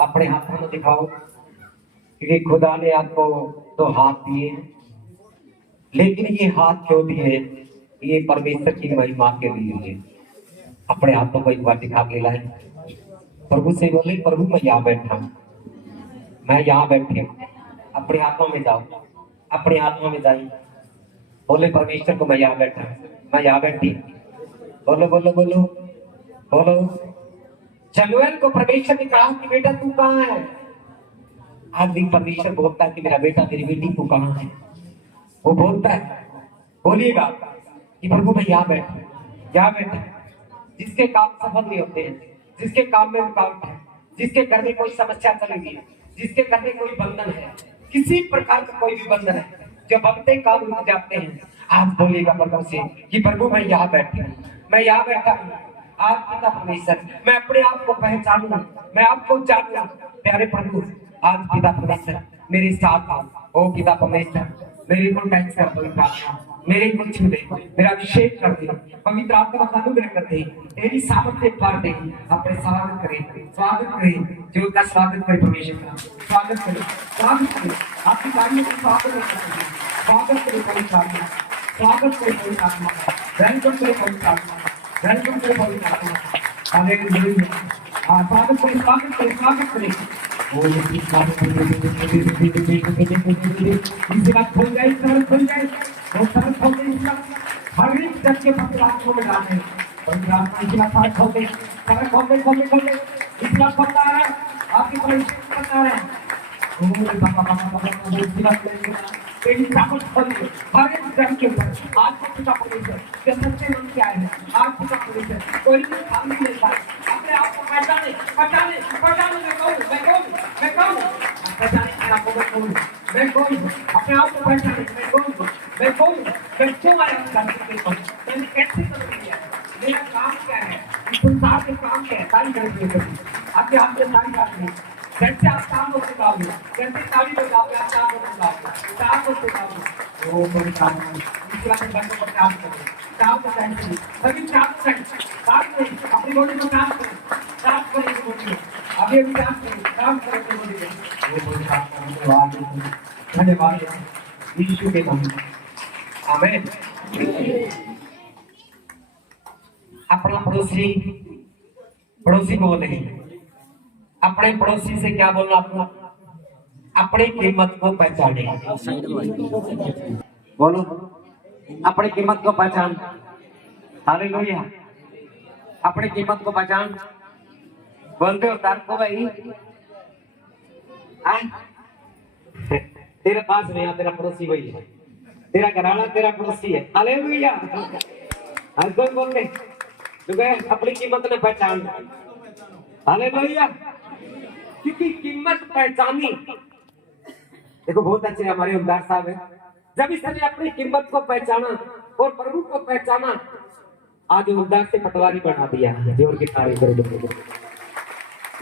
अपने हाथों में दिखाओ, क्योंकि खुदा ने आपको तो हाथ दिए, लेकिन ये हाथ क्यों दिए? ये परमेश्वर की महिमा के लिए। अपने हाथों को एक बार दिखा के लाए, प्रभु से बोले, प्रभु मैं यहाँ बैठा हूँ, मैं यहाँ बैठे हूँ। अपने हाथों में जाओ, अपने हाथों में जाइए, बोले परमेश्वर को मैं यहाँ बैठा हूँ, मैं यहाँ बैठी। बोलो बोलो बोलो बोलो। शमूएल को परमेश्वर ने कहा कि बेटा तू कहाँ है? आज भी परमेश्वर बोलता है कि मेरा बेटा मेरी बेटी तू कहाँ है? वो बोलता है, बोलिएगा कि प्रभु मैं यहाँ बैठा, यहाँ बैठा। जिसके काम सफल नहीं होते हैं, जिसके काम में रुकावट है, जिसके घर में कोई समस्या चलेगी, जिसके घर में कोई बंधन है, किसी प्रकार का कोई भी बंधन है, जो बनते काम रुक जाते हैं, आज बोलिएगा प्रभु से कि प्रभु मैं यहाँ बैठा हूँ, मैं यहाँ बैठा हूँ। आज पिता परमेश्वर मैं अपने आप को पहचानूं, मैं आपको जानूं। प्यारे प्रभु आज पिता परमेश्वर मेरे साथ आओ। ओ पिता परमेश्वर मेरे को टच कर दो, मेरे को छू दे, मेरा अभिषेक कर दे, पवित्र आत्मा का अनुग्रह कर दे, तेरी सामर्थ्य पार दे। अपने स्वागत करें, स्वागत करें, जो का स्वागत करें परमेश्वर का स्वागत करें, स्वागत करें। आपकी गाड़ियों का स्वागत करें, स्वागत करें पवित्र आत्मा, स्वागत करें पवित्र आत्मा, वेलकम करें पवित्र आत्मा, वेलकम करें पवित्र आत्मा। हालेलुया। स्वागत करें, स्वागत करें, स्वागत करें। इसके बाद खुल जाए, सरल खुल जाए, वो सरल खोल दे। इसका हर एक जग के पवित्र आत्मा में डाले, पवित्र आत्मा इसके बाद सरल खोल दे, सरल खोल दे, खोल दे, खोल दे। इसके बाद बता रहे हैं आपके परिचय बता रहे हैं। तेरी ताकत खोल दे हर एक जग के ऊपर। आज को पिता परमेश्वर के सच्चे नाम क्या है? आज पिता परमेश्वर कोई भी काम नहीं लेता है, अपने आप को पहचाने, पहचाने, पहचाने। मैं कौन? मैं कौन? मैं कौन? पहचाने आपको मैं कौन? मैं कौन? अपने आप को पहचाने मैं कौन? मैं कौन? मैं क्यों आया हूँ धरती पे? मैंने कैसे कर दिया? मेरा काम क्या है? इस संसार के काम क्या है? सारी करके आपके हाथ में सारी बात नहीं। कैसे आप काम को सिखाओगे? कैसे ताली बजाओगे? आप काम को सिखाओगे, काम को सिखाओगे। ओ मेरे काम इसके बाद बच्चों को काम करो, काम को कैसे सभी काम करें, काम करें, अपनी बॉडी को काम करें, काम करें बॉडी अभी अभी काम करें, काम करें बॉडी को। वो बॉडी काम करने धन्यवाद यीशु के नाम में आमीन। अपना पड़ोसी पड़ोसी को बोले, अपने पड़ोसी से क्या बोलना? आपको अपनी कीमत को पहचाने। बोलो अपनी कीमत को पहचान। हालेलुया। अपनी कीमत को पहचान। बोलते हो तार को भाई तेरे पास नहीं आ, तेरा पड़ोसी वही है, तेरा घराना तेरा पड़ोसी है। हालेलुया। हस्बैंड बोलते अपनी कीमत ने पहचान। हालेलुया। क्योंकि कीमत पहचानी। देखो बहुत अच्छे हमारे उमदार साहब है, जब इसने अपनी कीमत को पहचाना और प्रभु को पहचाना, आज उमदार से पटवारी बढ़ा दिया। जोर की तारीफ करो।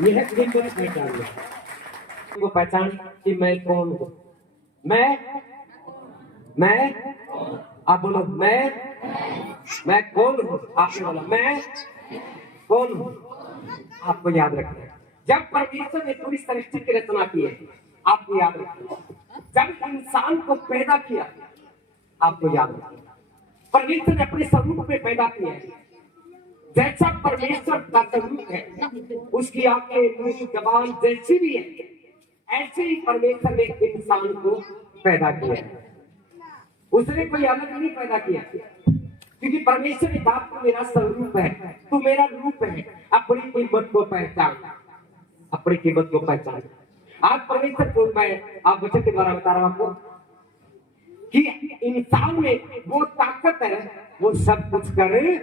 यह कीमत पहचान को पहचान कि मैं कौन हूँ। मैं आप बोलो मैं कौन हूँ। आपने बोला मैं कौन हूँ। आपको याद रखना, जब परमेश्वर ने पूरी सृष्टि की रचना की है, आपको याद रखना, जब इंसान को पैदा किया, आपको याद रखना, परमेश्वर ने अपने स्वरूप में पैदा किया है। जैसा परमेश्वर का स्वरूप है, उसकी आंखें, मुंह, जबान जैसी भी है, ऐसे ही परमेश्वर ने इंसान को पैदा किया है। उसने कोई अलग नहीं पैदा किया, क्योंकि परमेश्वर ने कहा तू मेरा स्वरूप है, तू मेरा रूप है। अपनी कीमत को पहचान, अपनी कीमत को पहचान। आज परमेश्वर को मैं आप वचन के द्वारा बता रहा हूं आपको कि इंसान में वो ताकत है, वो सब कुछ करे,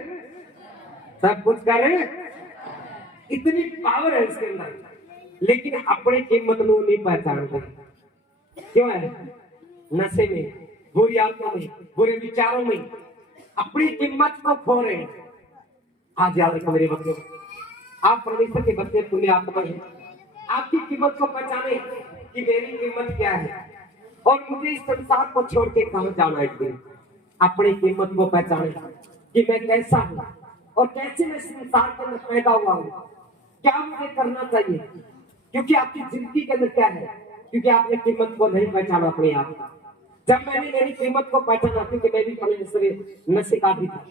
सब कुछ करे, इतनी पावर है इसके अंदर, लेकिन अपनी कीमत को नहीं पहचानते। क्यों है? नशे में, बुरी आदतों में, बुरे विचारों में अपनी कीमत को खो रहे हैं। आज याद रखो मेरे बच्चों, आप परमेश्वर के बच्चे पुण्य आत्मा हैं। आपकी कीमत को पहचाने कि मेरी कीमत क्या है और मुझे इस संसार को छोड़ के कहां जाना है। अपनी कीमत को पहचाने कि मैं कैसा हूं और कैसे मैं संसार के अंदर पैदा हुआ हूं। क्या मुझे करना चाहिए, क्योंकि आपकी जिंदगी के अंदर क्या है, क्योंकि आपने कीमत को नहीं पहचाना अपने आप को। जब मैंने मेरी कीमत को पहचाना, क्योंकि मैं भी परमेश्वर नशे का भी था,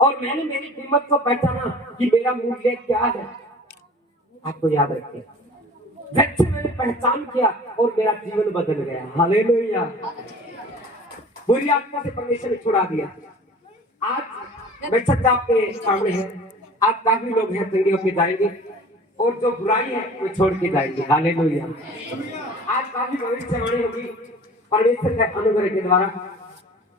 और मैंने मेरी कीमत को पहचाना कि मेरा मूल्य क्या है, आपको याद रखिए, जब से मैंने पहचान किया और मेरा जीवन बदल गया। हालेलुया। बुरी आत्मा से परमेश्वर ने छुड़ा दिया। आज मैं सच्चा आपके सामने है, आज काफी लोग हैं दंगे होके जाएंगे और जो बुराई है वो छोड़ के जाएंगे। हालेलुया। आज काफी भविष्यवाणी होगी परमेश्वर के अनुग्रह के द्वारा,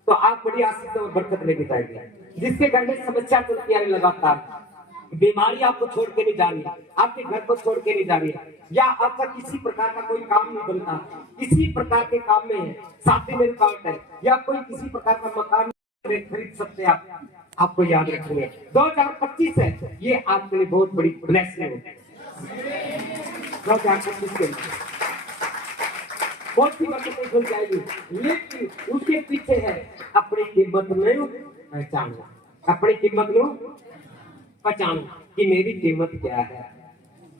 तो आप बड़ी आशीष और बरकत लेके जाएंगे। जिसके घर में समस्या चलती है लगातार, बीमारी आपको छोड़ के नहीं जा रही, आपके घर को छोड़ के नहीं जा रही, या आपका किसी प्रकार का कोई काम नहीं बनता, किसी प्रकार के काम में शादी में रुकावट है, या कोई किसी प्रकार का मकान खरीद सकते हैं आपको याद रखिए 2025 है, ये आपके लिए बहुत बड़ी ब्लेसिंग है। 2025 के लिए बहुत सी बरकतें खुल जाएगी, लेकिन उसके पीछे है अपनी कीमत में पहचानना, अपनी कीमत में पहचानना कि मेरी कीमत क्या है।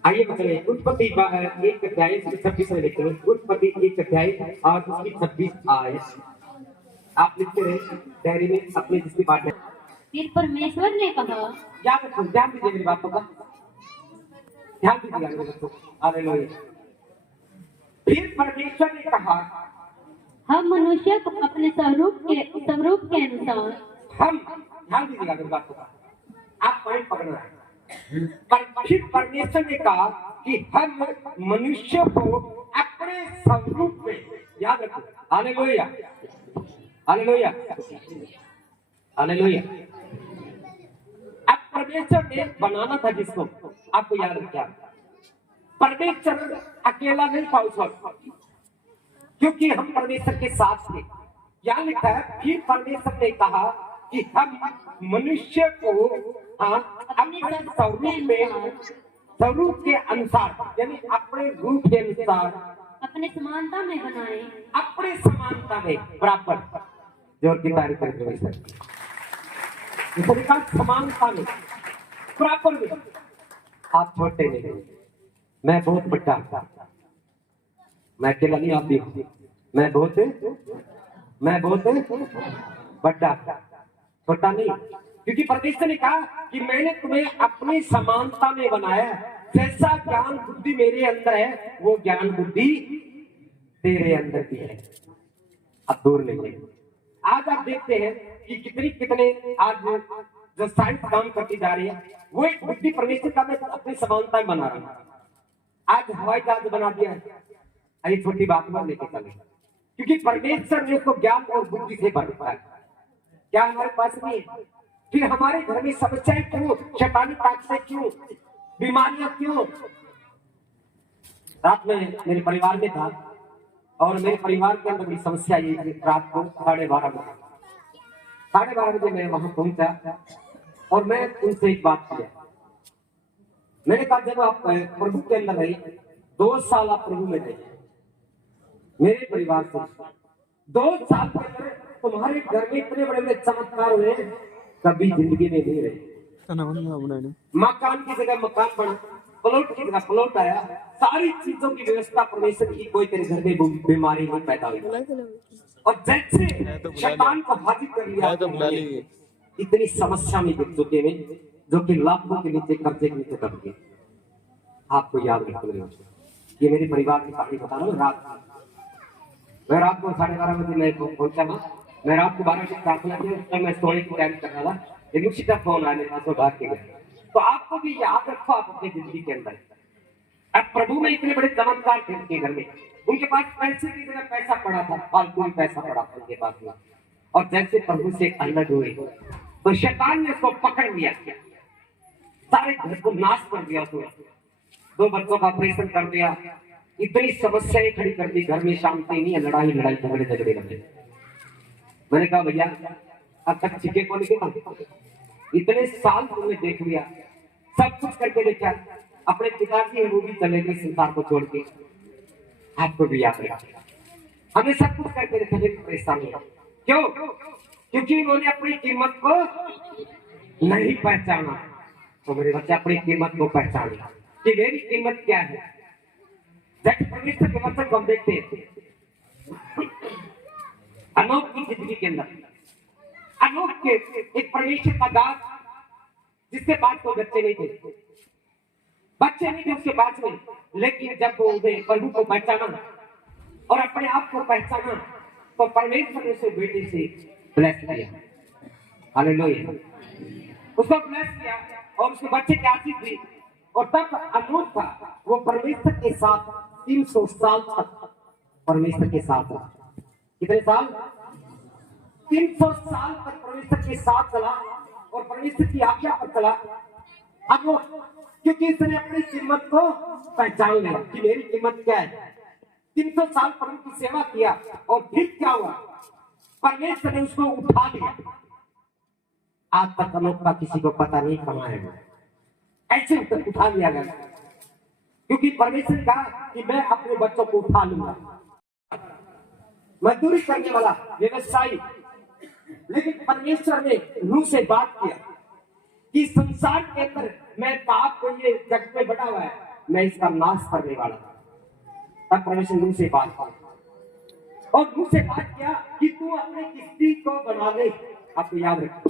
आइए बताइए, उत्पत्ति 1:26 में लिखते हैं, उत्पत्ति 1:26 और उसकी 26 आयत आप लिखते रहे डायरी में अपने जिसकी बात है। फिर परमेश्वर ने कहा, ध्यान दीजिए मेरी बातों का, ध्यान दीजिएगा मेरे बच्चों। हालेलुया। फिर परमेश्वर ने कहा, हम मनुष्य को अपने स्वरूप के अनुसार, हम, ध्यान दीजिएगा मेरी बातों का, आप पॉइंट पकड़ना है। पर फिर परमेश्वर ने कहा कि हम मनुष्य को अपने स्वरूप में, याद रखो, हालेलुया हालेलुया हालेलुया। अब परमेश्वर ने बनाना था जिसको, आपको याद रखिए, परमेश्वर अकेला नहीं था उस वक्त, क्योंकि हम परमेश्वर के साथ थे। क्या लिखा है, फिर परमेश्वर ने कहा कि हम मनुष्य को अपने स्वरूप के अनुसार, यानी अपने रूप के अनुसार, अपने समानता में बनाए, अपने समानता में बराबर, जोर की तारीफ करें समानता में बराबर में। आप छोटे नहीं, मैं बहुत बड़ा, मैं अकेला नहीं, आप भी, मैं बहुत बड़ा, छोटा नहीं, क्योंकि परमेश्वर ने कहा कि मैंने तुम्हें अपनी समानता में बनाया, जैसा ज्ञान बुद्धि मेरे अंदर है वो ज्ञान बुद्धि तेरे अंदर भी है, अब दूर नहीं है। आज आप देखते हैं कि कितने आज जो साइंस काम करती जा रही है, वो एक बुद्धि परमेश्वर का मैं अपनी समानता में बना रहा हूं। आज हवाई जहाज बना दिया है, अरे छोटी बात में लेके चले, क्योंकि परमेश्वर ने उसको ज्ञान और बुद्धि से भर दिया है, क्या हमारे पास नहीं है। फिर हमारे घर में समस्याएं क्यों, शैतानी ताकतें क्यों, बीमारियां क्यों। रात में मेरे परिवार में था, और मेरे परिवार के अंदर बड़ी समस्या ये थी, रात को 12:30 बजे मैं वहां पहुंचा और मैं उनसे एक बात किया, मैंने कहा जब आप प्रभु के अंदर रहे, 2 साल आप प्रभु में रहे, मेरे परिवार से 2 साल के अंदर तुम्हारे घर में इतने बड़े बड़े चमत्कार हुए, कभी जिंदगी में नहीं रहे। मकान की जगह मकान बना, प्लॉट की जगह प्लॉट आया, सारी चीजों की व्यवस्था परमेश्वर की, कोई तेरे घर में बीमारी नहीं पैदा हुई। और जैसे शैतान को हाजिर कर लिया, इतनी समस्या में गिर चुके हैं, जो कि लाखों के नीचे कर्जे के नीचे दब गए। आपको याद रखना, ये मेरे परिवार की कहानी बता रहा हूँ। मैं रात को 12:30 बजे मैं पहुंचा था, मैं रात को 12 बजे प्रार्थना की, उस टाइम मैं सोने की तैयारी कर रहा था, लेकिन सीधा फोन आया मेरे पास, वो भाग के गया। तो आपको भी याद रखो, आप अपनी जिंदगी के अंदर अब प्रभु में इतने बड़े चमत्कार थे उनके घर में, उनके पास पैसे की जगह पैसा पड़ा था, फालतू भी पैसा पड़ा था उनके पास में, और जैसे प्रभु से अलग हुए तो शैतान ने उसको पकड़ लिया, सारे घर को नाश कर दिया, उसने 2 बच्चों का ऑपरेशन कर दिया, इतनी समस्याएं खड़ी कर दी, घर में शांति नहीं है, लड़ाई झगड़े लगे। मैंने कहा भैया अब तक चिके को निकल, इतने साल तुमने देख लिया, सब कुछ करके देखा, अपने पिताजी है वो भी चले गए संसार को छोड़ के, आपको भी याद रखा, हमने सब कुछ करके देखा, लेकिन परेशानी है। क्यों? क्योंकि उन्होंने अपनी कीमत को नहीं पहचाना। तो मेरे बच्चे अपनी कीमत को पहचाने कि मेरी कीमत क्या है। जैसे परमेश्वर के वचन को हम देखते हैं अनोख की जिंदगी के अंदर, अनोख के एक परमेश्वर का दास जिसके पास कोई बच्चे नहीं थे, बच्चे नहीं थे उसके पास में, लेकिन जब वो उन्हें प्रभु को पहचाना और अपने आप को पहचाना तो परमेश्वर ने उसे बेटे से ब्लेस किया। हालेलुया, उसको ब्लेस किया और उसके बच्चे की आशीष दी। और तब अनोख था, वो परमेश्वर के साथ 300 साल तक परमेश्वर के साथ रहा। कितने साल? 300 साल तक परमेश्वर के साथ चला और परमेश्वर की आज्ञा पर चला। अब वो क्योंकि इसने अपनी कीमत को पहचान लिया कि मेरी कीमत क्या है। 300 साल प्रभु की सेवा किया और फिर क्या हुआ, परमेश्वर ने उसको उठा लिया। आज तक अनोख का किसी को पता नहीं कमाएगा, ऐसे उठा लिया गया क्योंकि परमेश्वर ने कहा कि मैं अपने बच्चों को उठा लूंगा। मजदूरी करने वाला व्यवसायी, लेकिन परमेश्वर ने नूह से बात किया कि संसार के अंदर मैं पाप को ये जग में बढ़ा हुआ है, मैं इसका नाश करने वाला हूं। तब परमेश्वर नूह से बात की और नूह से बात किया कि तू अपनी किस्ती को बना ले। आपको याद रखो,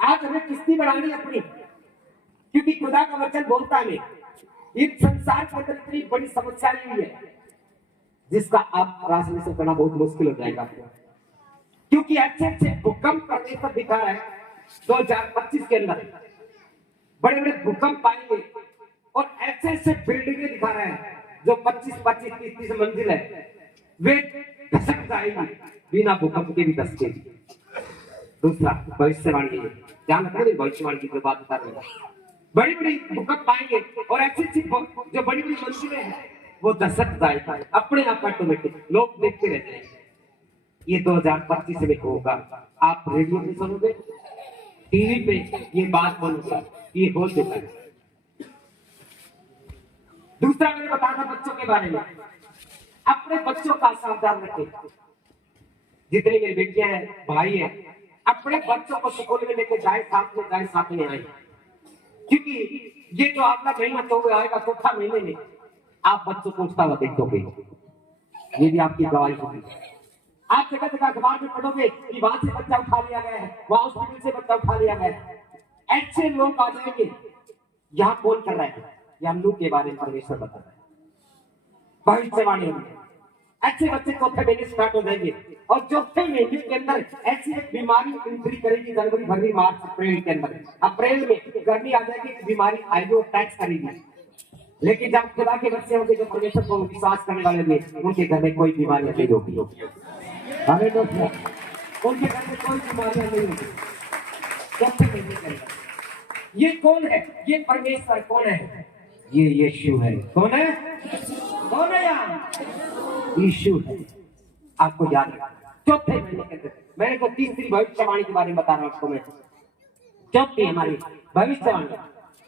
आज हमें किस्ती बनानी अपनी, क्योंकि खुदा का वचन बोलता है इस संसार के अंदर इतनी बड़ी समस्या हुई है जिसका आप रास्ते से करना बहुत मुश्किल हो जाएगा, क्योंकि अच्छे अच्छे भूकंप परमेश्वर दिखा रहा है। 2025 के अंदर बड़े बड़े भूकंप आएंगे और ऐसे ऐसे बिल्डिंगें दिखा रहे हैं जो 25-25, 30-30 मंजिल है, वे धसक जाएगी बिना भूकंप के भी धसके। दूसरा भविष्यवाणी, ध्यान रखना भविष्यवाणी की जो बात बता रहे हैं, बड़ी बड़ी भूकंप आएंगे और ऐसी जो बड़ी बड़ी मंजिलें हैं वो धसक जाएगा अपने आप ऑटोमेटिक, लोग देखते रह जाएंगे। ये 2025 में होगा। आप रेडियो पे सुनोगे, टीवी पे ये बात बोलोगे, ये हो चुका है। दूसरा मैंने बताया बच्चों के बारे में, अपने बच्चों का सावधान रखें। जितनी मेरी बेटियां हैं, भाई हैं, अपने बच्चों को स्कूल में लेके जाए, साथ में आए, क्योंकि ये जो आपका महीना तो आएगा, चौथा महीने में आप बच्चों को उठता हुआ देखोगे, ये भी आपकी गवाही होगी। आप जगह जगह अखबार में पढ़ोगे कि वहां से बच्चा उठा लिया गया है, वहां हॉस्पिटल से बच्चा उठा लिया गया है, ऐसे लोग आ जाएंगे। यहाँ कौन कर रहा है? या नूह के बारे में परमेश्वर बता रहा है, भविष्यवाणी होगी। अच्छे बच्चे चौथे महीने स्टार्ट हो जाएंगे और चौथे महीने के अंदर ऐसी एक बीमारी एंट्री करेगी जनवरी, फरवरी, मार्च, अप्रैल के अंदर। अप्रैल में गर्मी आ जाएगी, बीमारी आएगी और टैक्स करेगी। लेकिन जब खुदा के बच्चे होंगे, जो परमेश्वर को विश्वास करने वाले होंगे, उनके घर में कोई बीमारियां नहीं होगी। उनके घर में कोई बीमारियां नहीं होगी। चौथे महीने के अंदर ये कौन है? ये परमेश्वर कौन है? ये यीशु है। कौन है? कौन है यहाँ? यीशु है। आपको याद है चौथे महीने के अंदर, मैंने तो तीसरी भविष्यवाणी के बारे में बता रहा हूं आपको। मैं चौथी हमारी भविष्यवाणी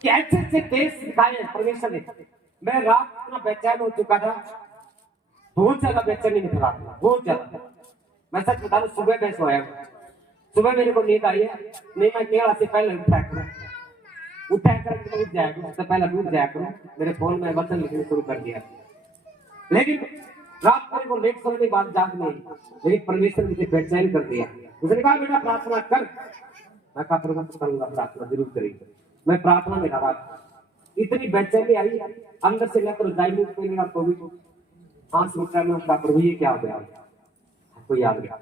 कि ऐसे ऐसे देश दिखाए हैं परमेश्वर ने। मैं रात इतना बेचैन हो चुका था, बहुत ज्यादा बेचैनी में था, बहुत ज्यादा। मैं सच बता रहा हूं, सुबह मैं सोया, सुबह मेरे को नींद आई है नहीं, मैं केवल से पहले उठा कर उठ जाया करूं, उससे पहले उठ जाया करूं, मेरे फोन में वचन लिखने शुरू कर दिया। लेकिन रात को वो लेट सोने के बाद जाग नहीं, लेकिन परमेश्वर मुझे बेचैन कर दिया। उसने कहा बेटा प्रार्थना कर। मैं कहा प्रभु करूंगा, प्रार्थना जरूर करेंगे। मैं प्रार्थना में रहा, इतनी बेचैनी आई अंदर से लेकर रजाई में उठने तो भी आंख उठा में उसका प्रभु ये क्या हो गया? आपको याद गया,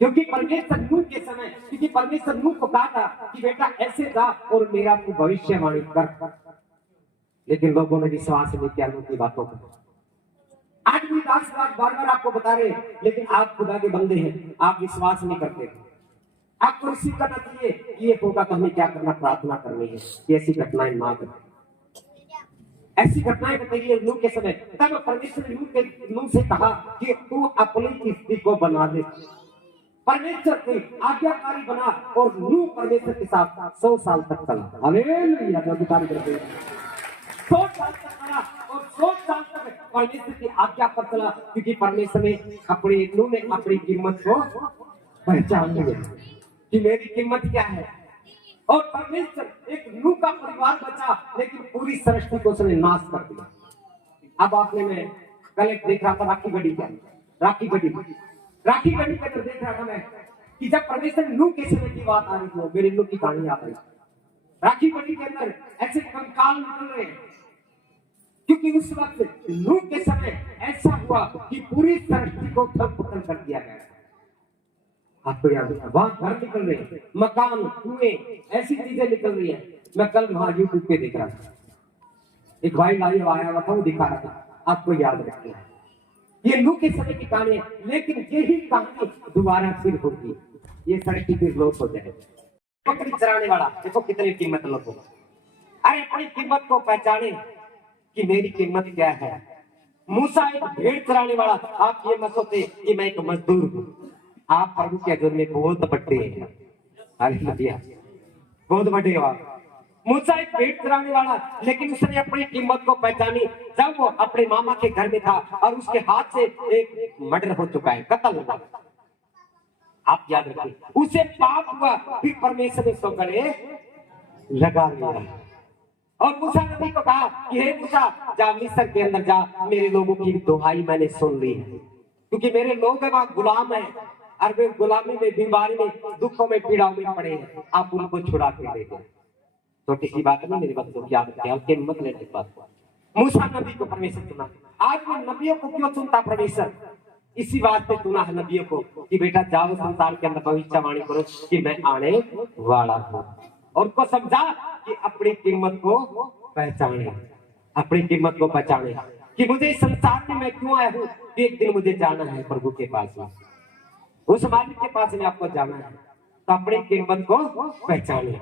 क्योंकि परमेश्वर नूह के समय, क्योंकि परमेश्वर नूह को कहा था कि बेटा ऐसे जा और मेरा तू भविष्यवाणी कर, लेकिन लोगों ने विश्वास नहीं किया नूह की बातों को। आज भी दास बार बार आपको बता रहे, लेकिन आप खुदा के बंदे हैं, आप विश्वास नहीं करते। आपको रिसीव करना चाहिए कि ये होगा तो हमें क्या करना? प्रार्थना करनी है कि ऐसी घटनाएं ना घटे। ऐसी घटनाएं बताइए नूह के समय। तब परमेश्वर ने नूह से कहा कि तू अपनी किस्ती को बना दे, परमेश्वर की आज्ञाकारी बना। और नूह परमेश्वर के साथ 100 साल तक चला। हालेलुया, 100 साल तक चला और 100 साल तक परमेश्वर की आज्ञा पर चला, क्योंकि परमेश्वर ने नूह ने अपनी कीमत को पहचान लिया कि मेरी कीमत क्या है। और परमेश्वर एक नूह का परिवार बचा, लेकिन पूरी सृष्टि को उसने नाश कर दिया। अब आपने मैं कल एक देख रहा था राखी गढ़ी के अंदर, राखी गढ़ी के अंदर देख रहा था मैं कि जब परमेश्वर नूह के समय की बात आ रही थी, मेरे नूह की कहानी आ रही, राखी गढ़ी के अंदर ऐसे कंकाल निकल रहे हैं, क्योंकि उस वक्त नूह के समय ऐसा हुआ कि पूरी सृष्टि को उथल-पुथल कर दिया गया। आपको याद है वहां घर निकल रहे हैं, मकान, कुएं, ऐसी चीजें निकल रही है। मैं कल वहां यूट्यूब पे देख रहा था, एक भाई लाइव आया हुआ था, वो दिखा रहा था। आपको याद रखना ये नूह के समय की कहानी है, लेकिन यही कहानी दोबारा फिर होगी, ये सृष्टि फिर लोप हो जाए। बकरी चराने वाला देखो कितनी कीमत लोग हो। अरे अपनी कीमत को पहचाने कि मेरी कीमत क्या है। मूसा एक भेड़ चराने वाला, आप ये मत सोचे कि मैं एक मजदूर हूँ, आप प्रभु के हजूर में बहुत बड़े हैं। हालेलुया, बहुत बड़े हो आप। मूसा एक भेड़ चराने वाला, लेकिन उसने अपनी कीमत को पहचानी जब वो अपने मामा के घर में था और उसके हाथ से एक मर्डर हो चुका है, कत्ल हुआ। आप याद रखिए, उसे पाप हुआ, फिर परमेश्वर ने उसको गले लगा लिया और मूसा नबी को कहा कि हे मूसा, जा मिस्र के अंदर जा, मेरे लोगों की दुहाई मैंने सुन ली है, क्योंकि मेरे लोग वहां गुलाम है और वे गुलामी में, बीमारी में, दुखों में, पीड़ाओं में पड़े हैं, आप उनको छुड़ा के ले गए। छोटी सी बात नहीं, मेरी बच्चों की याद रखिए, आपके मत लेने की बात। मूसा नबी को परमेश्वर चुना। आज में नबियों को क्यों चुनता परमेश्वर? इसी बात पे चुना है नबियों को कि बेटा जाओ संसार के अंदर भविष्यवाणी करो कि मैं आने वाला हूँ, और उनको समझा कि अपनी कीमत को पहचाने, अपनी कीमत को पहचाने कि मुझे इस संसार में मैं क्यों आया हूँ, एक दिन मुझे जाना है प्रभु के पास में, उस मालिक के पास में आपको जाना है, तो अपनी कीमत को पहचाने।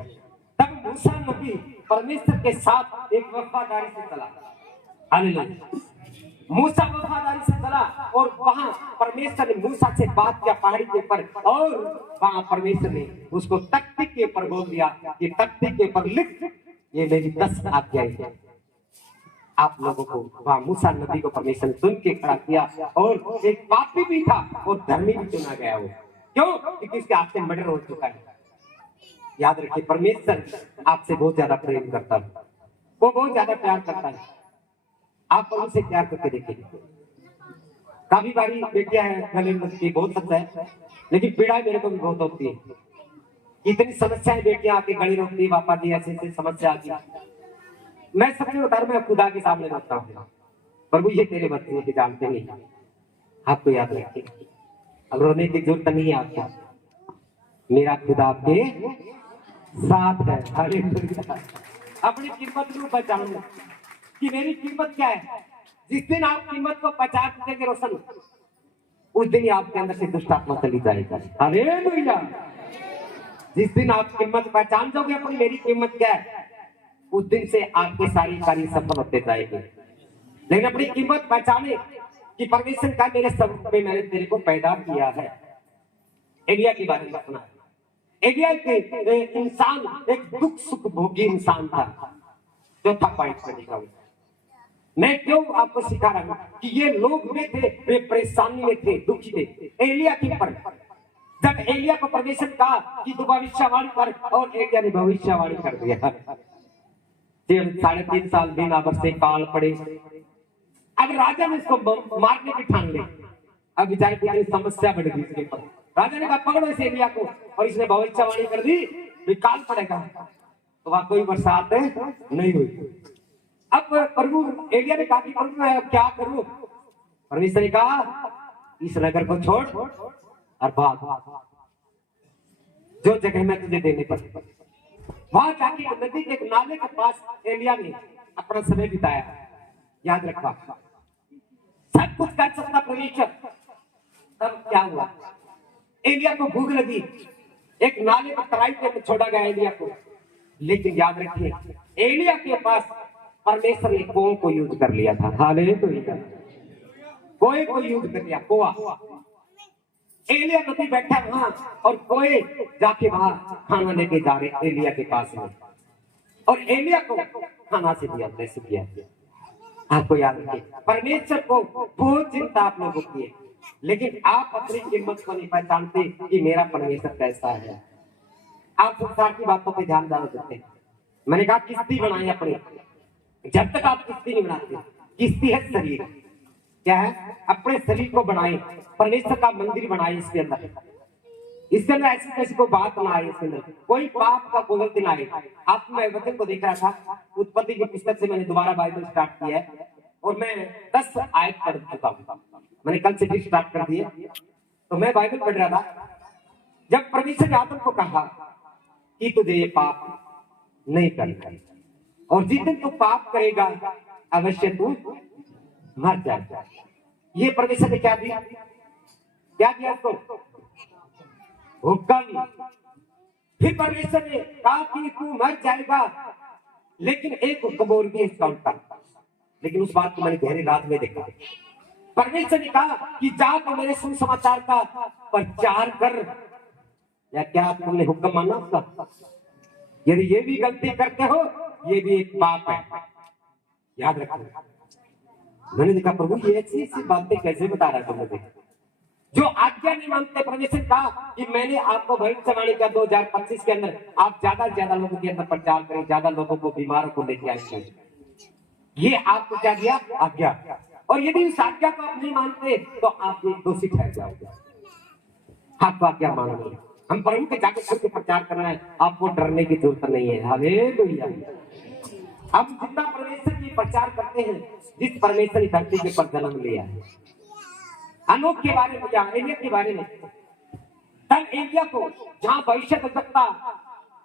तब मूसा नबी परमेश्वर के साथ एक वफादारी से चला। हालेलुया, मूसा वफादारी से चला और वहां परमेश्वर ने मूसा से बात किया पहाड़ी के ऊपर, और वहां परमेश्वर ने उसको तख्ती के ऊपर बोल दिया कि तख्ती के ऊपर लिख, ये मेरी 10 आज्ञाएं हैं। आप लोगों को वहां मूसा नबी को परमेश्वर ने सुन के खड़ा किया, और एक पापी भी था और धर्मी भी चुना गया वो। क्यों? क्योंकि उसके हाथ से मर्डर हो चुका है। याद रखिए, परमेश्वर आपसे बहुत ज्यादा प्रेम करता है, वो बहुत ज्यादा प्यार करता है। आप प्रभु से प्यार करके देखिए। काफी बारी बेटियां हैं गले लगती, बहुत सच्चा है, लेकिन पीड़ा मेरे को भी बहुत होती है। इतनी समस्याएं बेटियां आके गले रोकती, पापा जी ऐसे ऐसे समस्या आती है। मैं सबसे बता रहा, मैं खुदा के सामने रखता हूँ, प्रभु ये तेरे बच्चे के जानते नहीं, आपको याद रखिए, अब रोने की जरूरत नहीं है आपको, मेरा खुदा आपके साथ है। अपनी कीमत को पहचानो कि मेरी कीमत क्या है। जिस दिन आप कीमत को पहचान सकेंगे रोशन, उस दिन ही आपके अंदर से दुष्ट आत्मा चली जाएगा। हालेलुया, जिस दिन आप कीमत पहचान जाओगे अपनी मेरी कीमत क्या है, उस दिन से आपके सारी कार्य सफल होते जाएंगे। लेकिन अपनी कीमत पहचाने कि परमेश्वर का मेरे स्वरूप में मैंने तेरे को पैदा किया है। एलिया के बारे में सुना, एलिया के इंसान एक दुख सुख भोगी इंसान था। चौथा पॉइंट करेगा, मैं क्यों आपको सिखा रहा हूं कि ये लोग में थे, वे परेशानी में थे, दुखी थे। एलिया के पर जब एलिया को परमेश्वर कहा कि तू भविष्यवाणी कर, और एलिया ने भविष्यवाणी कर दिया। 3.5 साल बिना बरसे काल पड़े। अब राजा ने इसको मारने की ठान ली। अब बेचारे की समस्या बढ़ गई इसके ऊपर। राजा ने कहा पकड़ो इस एलिया को, और इसने भविष्यवाणी कर दी काल पड़ेगा, तो वहां कोई बरसात नहीं हुई। अब प्रभु एलिया ने कहा कि प्रभु मैं अब क्या करूं? परमेश्वर ने कहा इस नगर को छोड़ और भाग, जो जगह मैं तुझे देने पर। वहां जाके नदी के नाले के पास एलिया ने अपना समय बिताया। याद रखा, सब कुछ कर सकता परमेश्वर। तब क्या हुआ? एलिया को भूख लगी, एक नाले पर तराई पे छोड़ा गया एलिया को। लेकिन याद रखिए, एलिया के पास परमेश्वर ने कुओं को यूज कर लिया था। हालेलुया, कोए को यूज कर लिया, कुआ। एलिया नबी बैठा वहां और कोए जाके वहां खाना लेके जा रहे एलिया के पास में, और एलिया को खाना से दिया, जैसे किया। आपको याद रखिए, परमेश्वर को बहुत चिंता आप लोगों की है, लेकिन आप अपनी कीमत को नहीं पहचानते कि मेरा परमेश्वर कैसा है। आप संसार की बातों पे ध्यान ज्यादा देते हैं। मैंने कहा किस्ती बनाए अपने, जब तक आप किस्ती नहीं बनाते, किस्ती है शरीर, क्या है, अपने शरीर को बनाए, परमेश्वर का मंदिर बनाए इसके अंदर ऐसी कैसी कोई बात ना आए, इसके अंदर कोई पाप का कुदरत ना आए। आप मैं वचन को देख रहा था, उत्पत्ति की पुस्तक से मैंने दोबारा बाइबल स्टार्ट किया है और मैं 10 आयत पढ़ चुका हूँ। मैंने कल से फिर स्टार्ट कर दिया। तो मैं बाइबल पढ़ रहा था, जब परमेश्वर ने आदम को कहा कि तुझे ये पाप नहीं करना और जिस दिन तू पाप करेगा अवश्य तू मर जाएगा। ये परमेश्वर ने क्या दिया, क्या दिया उसको, हुक्म। फिर परमेश्वर ने कहा कि तू मर जाएगा, लेकिन एक हुक्म और भी इसका उल्टा। लेकिन उस बात को मैंने गहरी रात में देखा। परमेश्वर ने कहा कि जा तो मेरे सुसमाचार का प्रचार कर। या क्या तुमने हुक्म माना उसका? यदि ये भी गलती करते हो, ये भी एक पाप है, याद रखो। मैंने देखा प्रभु ये ऐसी ऐसी बातें कैसे बता रहा है तुमने, जो आज्ञा नहीं मानते। परमेश्वर कहा कि मैंने आपको भविष्यवाणी किया 2025 के अंदर आप ज्यादा से ज्यादा लोगों के अंदर प्रचार करें, ज्यादा लोगों को, बीमारों को लेके आए। ये आपको क्या दिया, आज्ञा। और यदि इस आज्ञा को आप नहीं मानते तो आप एक दोषी ठहर जाओगे। आपको आज्ञा माननी है, हम प्रभु के जाके करके प्रचार करना है, आपको डरने की जरूरत नहीं है। हालेलुया। हम जितना परमेश्वर की प्रचार करते हैं, जिस परमेश्वर की धरती के पर जन्म लिया है, अनोख के बारे में या एलिया के बारे में, तब एलिया को जहां भविष्य सकता,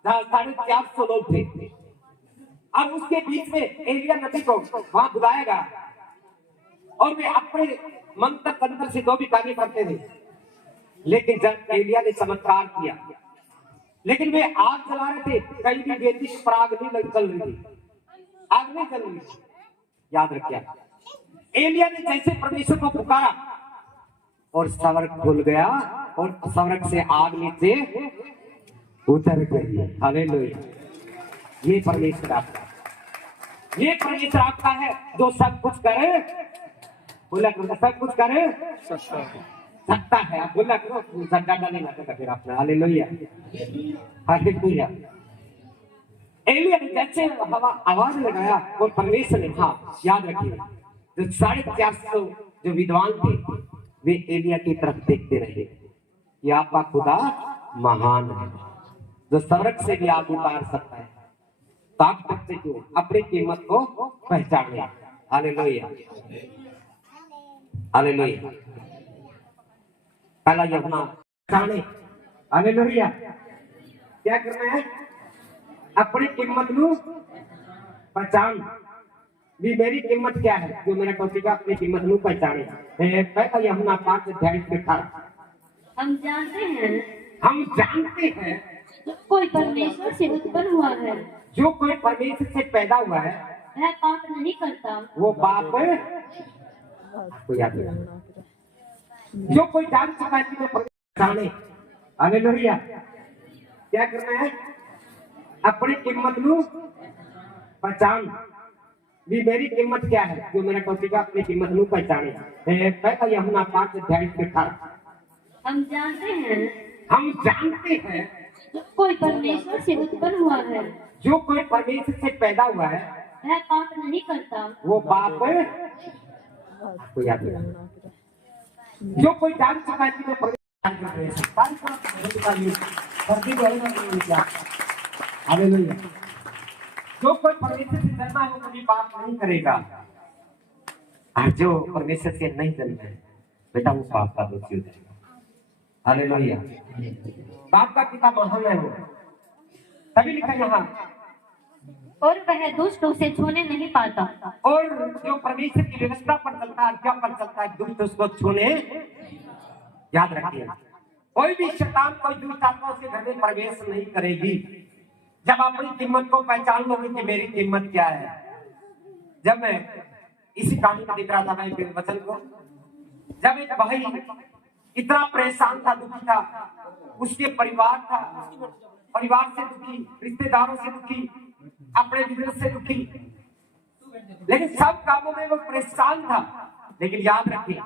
जहां 450 लोग थे, अब उसके बीच में एलिया नबी को वहां बुलाएगा और वे अपने मंत्र तंत्र से जो भी कार्य करते थे। लेकिन जब एलिया ने चमत्कार किया, लेकिन वे आग जला रहे थे, कहीं भी बेटी पर आग नहीं चल रही थी, आग नहीं चल रही थी। याद रखिए, एलिया ने जैसे परमेश्वर को पुकारा और स्वर्ग खुल गया और स्वर्ग से आग नीचे उतर गई। हालेलुया। ये परमेश्वर आपका, ये परमेश्वर आपका है जो सब कुछ करे, बोला करो सब कुछ करे सकता है। आप बोला करो, डाटा नहीं लगता फिर आपने। Hallelujah, hallelujah. एलिया ने जैसे हवा आवाज लगाया और परमेश्वर ने, हाँ याद रखिए, जो 450 जो विद्वान थे वे एलिया की तरफ देखते रहे कि आपका खुदा महान है, जो स्वर्ग से भी आप उतार सकता है, तो आप सबसे क्यों अपनी कीमत को पहचाने। Hallelujah, hallelujah. पहला यूहन्ना पहचाने। हालेलुया। क्या करना है, अपनी कीमत को पहचान भी। मेरी कीमत क्या है, जो मेरा टॉपिक है, अपनी कीमत को पहचाने। पहला यूहन्ना 5:18। हम जानते हैं जो कोई परमेश्वर से उत्पन्न हुआ है, जो कोई परमेश्वर से पैदा हुआ है वह पाप नहीं करता। वो पाप को याद रखना। जो कोई जान चुका है कि वो पहचाने। हालेलुया। क्या करना है, अपनी कीमत को पहचान भी। मेरी कीमत क्या है, जो मेरा टॉपिक है, अपनी कीमत को पहचाने। पहला यूहन्ना 5:18। हम जानते हैं कोई परमेश्वर से उत्पन्न हुआ है, जो कोई परमेश्वर से पैदा हुआ है वह पाप नहीं करता। वो पाप को याद रखना। जो कोई जान चुका है कि वो हालेलुया। जो कोई परमेश्वर से जन्मा है वो कभी पाप नहीं करेगा, और जो परमेश्वर से नहीं जन्मा है बेटा वो पाप का दोषी हो जाएगा। हालेलुया। बाप का पिता महान है, वो तभी लिखा यहाँ, और वह दुष्ट उसे छूने नहीं पाता। और जो परमेश्वर की व्यवस्था पर चलता है, क्या पर चलता है, दुष्ट उसको छूने। याद रखिए, कोई भी शैतान, कोई दुष्ट आत्मा उसके घर में प्रवेश नहीं करेगी। जब अपनी कीमत को पहचान लोगे कि मेरी कीमत क्या है। जब मैं इसी कहानी में देख रहा था, मैं एक वचन को, जब एक भाई इतना परेशान था, दुखी था, उसके परिवार था, परिवार से दुखी, रिश्तेदारों से दुखी, अपने बिजनेस से दुखी, लेकिन सब कामों में वो परेशान था। लेकिन याद रखिए,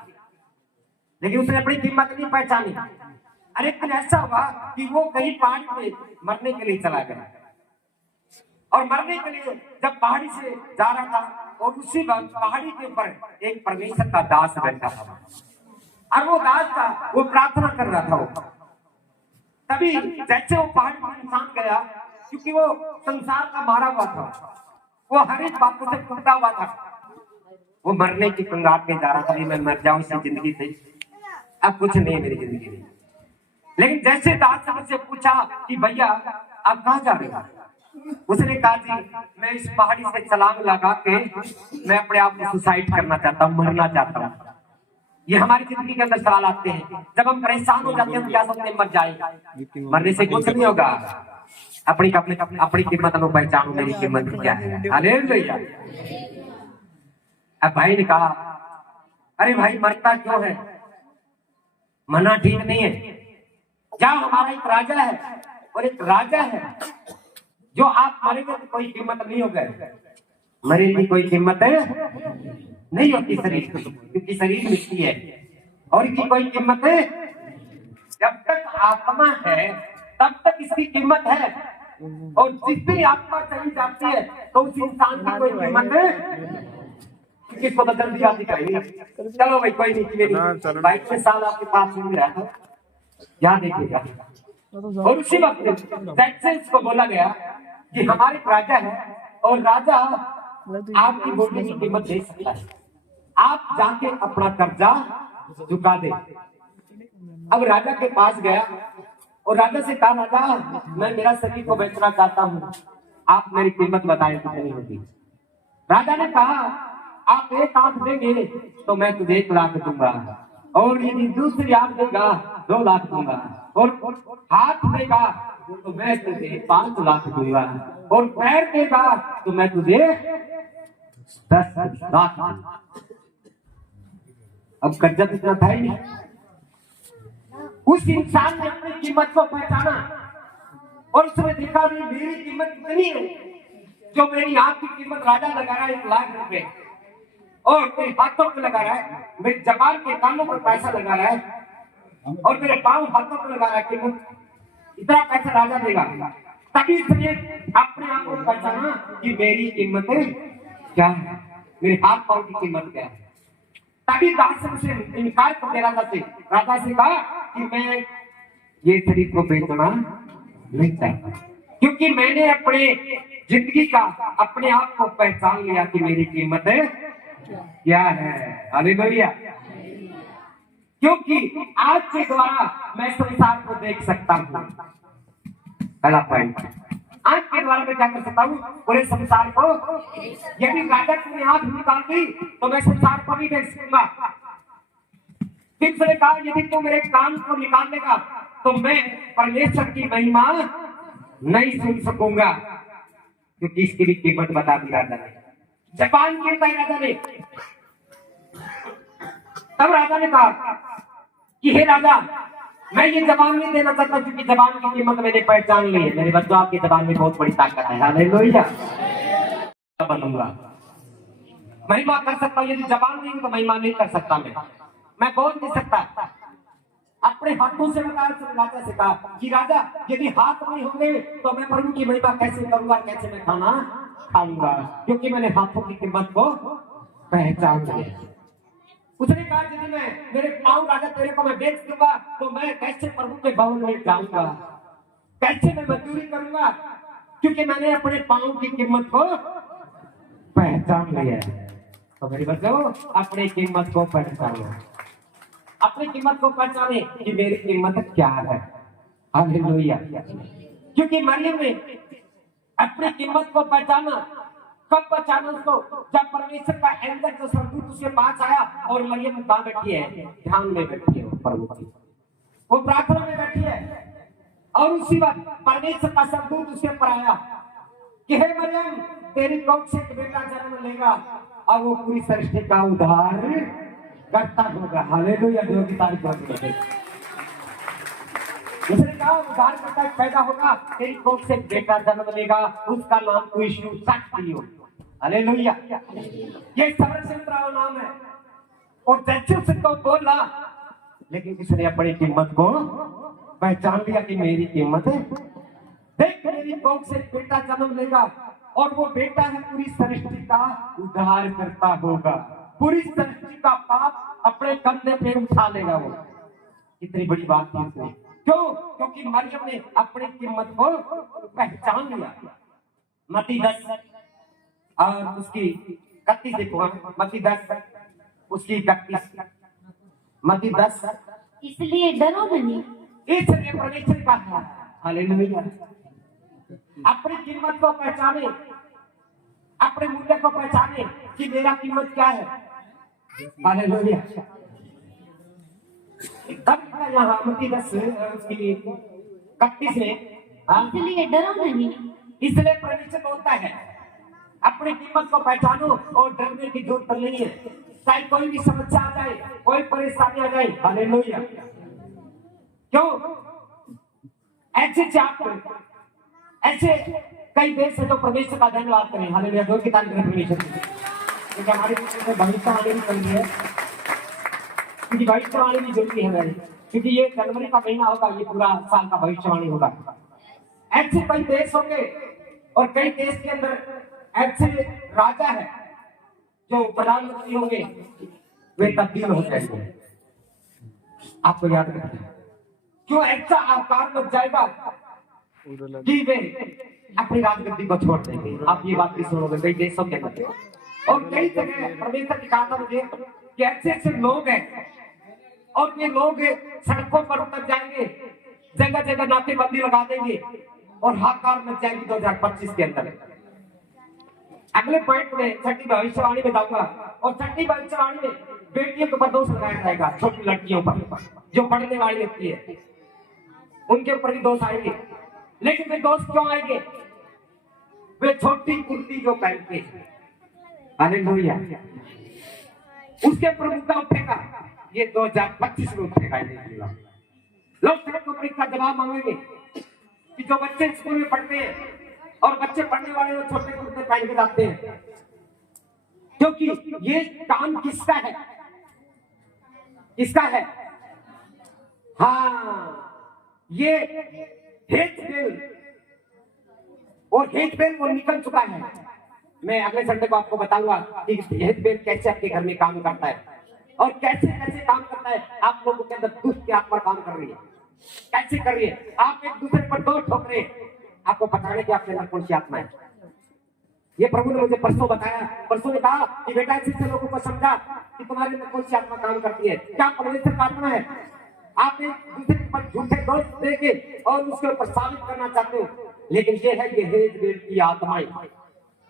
लेकिन उसने अपनी कीमत नहीं पहचानी। अरे फिर ऐसा हुआ कि वो कहीं पहाड़ी पे मरने के लिए चला गया, और मरने के लिए जब पहाड़ी से जा रहा था, और उसी वक्त पहाड़ी के ऊपर एक परमेश्वर का दास बैठा था, और वो दास था, वो प्रार्थना कर रहा था। वो तभी जैसे वो पहाड़ पर इंसान गया, क्योंकि वो संसार का मारा हुआ था, वो हर एक बात से टूटा हुआ था, वो मरने की कंगाल में जा रहा था, मैं मर जाऊं इसी जिंदगी से, अब कुछ नहीं है मेरी जिंदगी में। लेकिन जैसे दास ने मुझसे पूछा कि भैया आप कहाँ जा रहे हो, उसने कहा जी मैं इस पहाड़ी से छलांग लगा के मैं अपने आप को सुसाइड करना चाहता हूँ, मरना चाहता हूँ। ये हमारी जिंदगी के अंदर सवाल आते हैं, जब हम परेशान हो जाते हैं हम क्या सोचते हैं, मर जाएगा, मरने से कुछ नहीं होगा। अपनी अपनी कीमत को पहचानो, मेरी कीमत क्या है। हालेलुया। अब भाई ने कहा अरे भाई मरता क्यों है, मरना ठीक नहीं है। क्या हमारा एक राजा है, और एक राजा है जो आप मरेंगे तो कोई कीमत नहीं होगा, मरे की कोई कीमत नहीं होती शरीर की, क्योंकि शरीर मिट्टी है, और इसकी कोई कीमत है। जब तक आत्मा है तब तक इसकी कीमत है, और जिस दिन आत्मा चली जाती है तो उस इंसान की कोई कीमत है। किसको तो जल्दी जल्दी करेंगे, चलो भाई कोई नहीं, बाइक में साल आपके पास मिल रहा है, यहाँ देखिएगा। और उसी वक्त जैक्सन्स को बोला गया कि हमारे राजा है, और राजा आपकी बॉडी की कीमत दे सकता है, आप जाके अपना कर्जा चुका दे। अब राजा के पास गया और राजा से कहा राजा मैं मेरा शरीर को बेचना चाहता हूँ, आप मेरी कीमत बताएं कितनी होगी। राजा ने कहा आप एक आंख देंगे तो मैं तुझे 1 लाख दूंगा, और यदि दूसरी आंख देगा 2 लाख दूंगा, और हाथ देगा तो मैं तुझे 5 लाख दूंगा, और पैर देगा तो मैं तुझे 10 लाख दूंगा। अब कर्जा कितना था ही नहीं। उस इंसान ने अपनी कीमत को पहचाना, और उसने देखा नहीं मेरी कीमत कितनी है। जो मेरी आंख की कीमत राजा लगा रहा है 1 लाख रुपए, और मेरे हाथों पे लगा रहा है, मेरी जबान के कानों पर पैसा लगा रहा है, और मेरे पांव हाथों पर लगा रहा है, कीमत इतना पैसा राजा देगा। तभी इसने अपने आप को पहचाना कि मेरी कीमत क्या है, मेरे हाथ पांव की कीमत क्या है। तभी दास से इनकार कर दे राजा से कहा कि मैं ये शरीर को बेचना नहीं चाहता, क्योंकि मैंने अपने जिंदगी का अपने आप को पहचान लिया कि मेरी कीमत क्या है। हालेलुया। क्योंकि आज के द्वारा मैं संसार को देख सकता हूँ, पहला पॉइंट। आंख के द्वारा मैं क्या कर सकता हूँ, पूरे संसार को। यदि राजा की आंख निकाल दी तो मैं संसार को नहीं देख सकूंगा। फिर कहा यदि तू मेरे कान को निकाल देगा तो मैं परमेश्वर की महिमा नहीं सुन सकूंगा, क्योंकि इसकी भी कीमत बता दी राजा ने। जबान गिरता है राजा ने। तब राजा ने कहा कि हे राजा मैं ये जबान नहीं देना चाहता, क्योंकि जबान की कीमत मैंने पहचान ली है। मेरे बच्चों आपकी जबान में बहुत बड़ी ताकत है। हालेलुया। बनूंगा, महिमा कर सकता हूँ। यदि जबान नहीं तो महिमा नहीं कर सकता, मैं बोल नहीं सकता। अपने हाथों से राजा से कहा कि राजा यदि हाथ नहीं होंगे तो मैं प्रभु की महिमा कैसे करूंगा, कैसे मैं खाना खाऊंगा, क्योंकि मैंने हाथों की कीमत को पहचान लिया। उसने कहा यदि मैं मेरे पाँव राजा तेरे को मैं बेच दूंगा तो मैं कैसे प्रभु के भवन में जाऊंगा, कैसे मैं मजदूरी करूंगा, क्योंकि मैंने अपने पाँव की कीमत को पहचान लिया है। तो मेरे बच्चों अपनी कीमत को पहचानो, अपनी कीमत को पहचाने कि मेरी कीमत क्या है। हालेलुया। क्योंकि मरियम ने अपनी कीमत को पहचाना। कब पहचाना उसको, जब परमेश्वर का एंजल जो स्वर्गदूत उसके पास आया, और मरियम कहाँ बैठी है, ध्यान में बैठी है, प्रभु की वो प्रार्थना में बैठी है, और उसी वक्त परमेश्वर का स्वर्गदूत उसके पर आया कि हे मरियम तेरी कोख से एक बेटा जन्म लेगा, और वो पूरी सृष्टि का उद्धार करता होगा। हालेलुया। जो की तारीफ करते उसने कहा उद्धार करता पैदा होगा, तेरी कोख से बेटा जन्म लेगा, उसका नाम तू यीशु दियो। हालेलुया। ये सर्वश्रेष्ठ नाम है। और जैसे उसको बोला, लेकिन उसने अपनी कीमत को पहचान लिया कि मेरी कीमत है। देख मेरी कोख से बेटा जन्म लेगा और वो बेटा है पूरी सृष्टि का उद्धार करता होगा, पूरी सृष्टि का पाप अपने कंधे पे उठा लेगा वो। कितनी बड़ी बात थी उसने। क्यों? क्योंकि मरियम ने अपनी कीमत को पहचान लिया। मत्ती 10 और उसकी 31 देखो, मत्ती 10 उसकी 31, मत्ती 10। इसलिए डरो नहीं। इसलिए परमेश्वर का है, हालेलुया, अपनी कीमत को पहचाने, अपने मूल्य को पहचाने कि मेरा कीमत क्या है। हालेलुया। तब यहाँ मत्ती 10 उसकी 31 में, हाँ, इसलिए डरो नहीं। इसलिए परमेश्वर बोलता है अपनी कीमत को पहचानो और डरने की जरूरत नहीं है। चाहे कोई भी समस्या आ जाए, कोई परेशानी आ जाए, हालेलुया। क्यों? ऐसे कई देश है जो परमेश्वर का धन्यवाद करें, हालेलुया, जो की तारीफ करें परमेश्वर की। क्योंकि हमारे भविष्यवाणी भी चल रही है, क्योंकि भविष्यवाणी भी जरूरी है हमारी, क्योंकि ये जनवरी का महीना होगा, ये पूरा साल का भविष्यवाणी होगा। ऐसे कई देश होंगे और कई देश के अंदर ऐसे राजा है जो प्रधानमंत्री होंगे, वे तब्दील हो जाएंगे। आपको याद रखना, क्यों ऐसा आकार बन जाएगा कि वे अपनी राजगद्दी को छोड़ देंगे। आप ये बात भी सुनोगे कई देशों के अंदर और कई जगह परमेश्वर की कहा था मुझे कि ऐसे ऐसे लोग हैं और ये लोग सड़कों पर उतर जाएंगे, जगह जगह नाकेबंदी लगा देंगे और हाहाकार मच जाएगी 2025 के अंदर। अगले पॉइंट में छठी भविष्यवाणी में जाऊंगा और छठी भविष्यवाणी में बेटियों के ऊपर दोष लगाया जाएगा, छोटी लड़कियों पर जो पढ़ने वाली होती है उनके ऊपर भी दोष आएंगे। लेकिन वे दोष क्यों आएंगे? वे छोटी कुर्ती जो पहनते हैं, हालेलुया, उसके ऊपर मुद्दा उठेगा। ये 2025 में उठेगा। लोग सड़कों पर इसका जवाब मांगेंगे कि जो बच्चे स्कूल में पढ़ते हैं और बच्चे पढ़ने वाले वो छोटे कुर्ते पहन के जाते हैं, क्योंकि ये काम किसका है? किसका है? हाँ, ये हेटफुल और हेटफुल वो निकल चुका है। मैं अगले संडे को आपको बताऊंगा कि हेटफुल कैसे आपके घर में काम करता है और कैसे कैसे काम करता है। आप लोगों के अंदर दुष्ट की आत्मा काम कर रही है, कैसे कर रही है? आप एक दूसरे पर दोष ठोक रहे हैं, आपको बताने की आपके अंदर कौन सी आत्मा है। ये प्रभु ने मुझे परसों बताया, परसों ने कहा कि बेटा ऐसे लोगों को समझा कि तुम्हारे अंदर कौन सी आत्मा काम करती है। क्या परमेश्वर का आत्मा है? आप एक दूसरे पर झूठे दोष देके और उसके ऊपर साबित करना चाहते हो, लेकिन ये है ये हेटफुल की आत्माएं,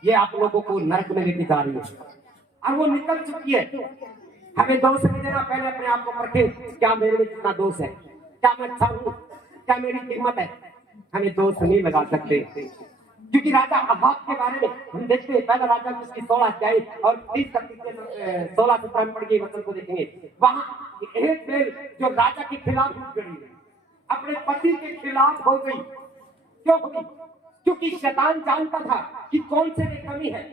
ये आप लोगों को नरक में लेके जा रही है और वो निकल चुकी है। हमें दोष नहीं देना, पहले अपने आप को परखे, क्या मेरे में कितना दोष है, क्या मैं अच्छा हूं, क्या मेरी कीमत है। हमें दोष नहीं लगा सकते, क्योंकि राजा अहाब के बारे में हम देखते हैं, पहला राजा जिसकी 16 अध्याय और 16-17 में पढ़ के वचन को देखेंगे। वहां एक बेल जो राजा के खिलाफ उठ गई, अपने पति के खिलाफ हो गई। क्यों हो गई? क्योंकि शैतान जानता था कि कौन से में कमी है,